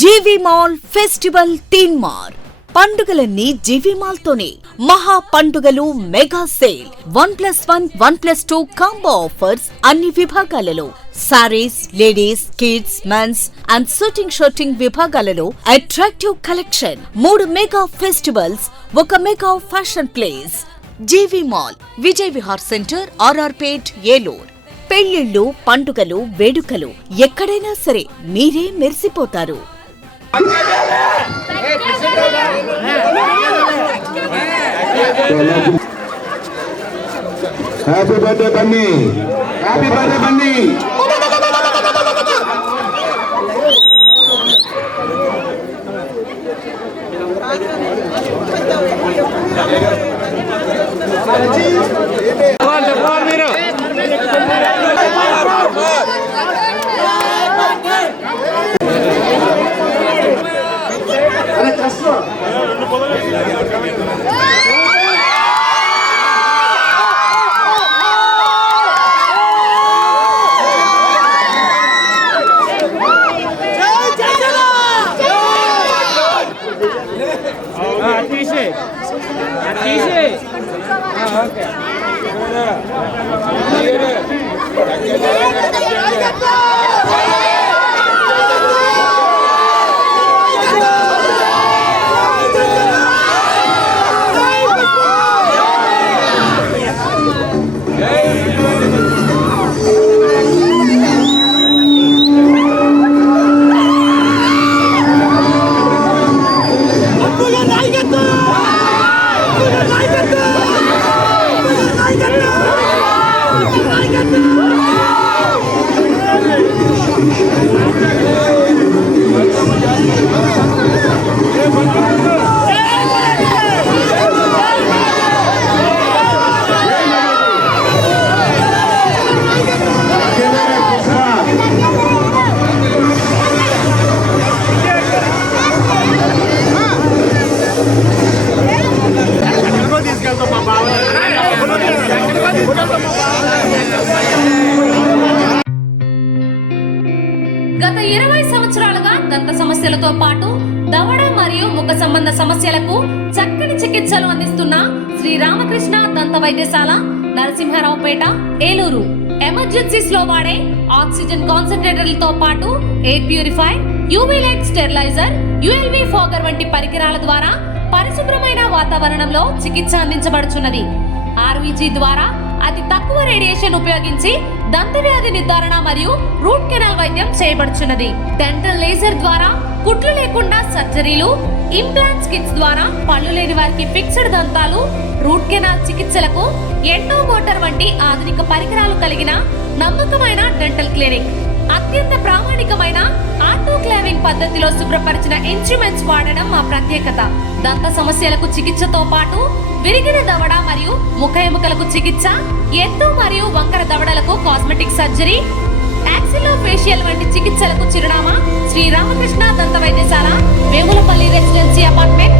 జీవి mall festival theme మార్ పండుగలన్నీ జీవి mall తోనే. మహా పండుగలు మెగా సేల్ 1+1 1+2 కాంబో ఆఫర్స్ అన్ని విభాగాలలో. Saris, ladies, kids, mens and suiting విభాగాలలో attractive collection. 3 mega festivals, 1 mega fashion place. GV mall, Vijay Vihar centre, RR Pet, Eluru. పెళ్లిళ్లు, పండుగలు, వేడుకలు ఎక్కడైనా సరే మీరే మెరిసిపోతారు. Happy birthday Bunny, happy birthday Bunny. గత 20 సంవత్సరాలుగా దంత సమస్యలతో పాటు దవడ మరియు ముఖ సంబంధ సమస్యలకు చక్కని చికిత్సలు అందిస్తున్న శ్రీ రామకృష్ణ దంత వైద్యశాల, నరసింహారావుపేట, ఏలూరు. ఎమర్జెన్సీస్ లో వాడే ఆక్సిజన్ కాన్సంట్రేటర్లతో పాటు air purify, UV light steriliser, ULV fogger వంటి పరికరాల ద్వారా పరిశుభ్రమైన వాతావరణంలో చికిత్స అందించబడుచున్నది. ఆర్వీజీ ద్వారా అతి తక్కువ రేడియేషన్ ఉపయోగించి దంత వ్యాధి నిర్ధారణ మరియు రూట్ కెనాల్ వైద్యం చేయబడుచున్నది. డెంటల్ లేజర్ ద్వారా కుట్లు లేకుండా సర్జరీలు, ఇంప్లాంట్స్ కిట్స్ ద్వారా పళ్ళు లేని వారికి ఫిక్స్డ్ దంతాలు, రూట్ కెనాల్ చికిత్సలకు ఎండో మోటార్ వంటి ఆధునిక పరికరాలు కలిగిన నమ్మకమైన డెంటల్ క్లినిక్. అత్యంత ప్రామాణికమైన ఆటోక్లావింగ్ పద్ధతిలో శుభ్రపరిచిన ఇన్స్ట్రుమెంట్స్ వాడడం మా ప్రత్యేకత. దంత సమస్యలకు చికిత్సతో పాటు విరిగిన దవడ మరియు ముఖ ఎముకలకు చికిత్స, ఎత్తు మరియు వంకర దవడలకు కాస్మెటిక్ సర్జరీ, యాక్సిలోఫేషియల్ వంటి చికిత్సలకు చిరునామా శ్రీ రామకృష్ణ దంత వైద్యశాల, వేములపల్లి రెసిడెన్సీ అపార్ట్మెంట్,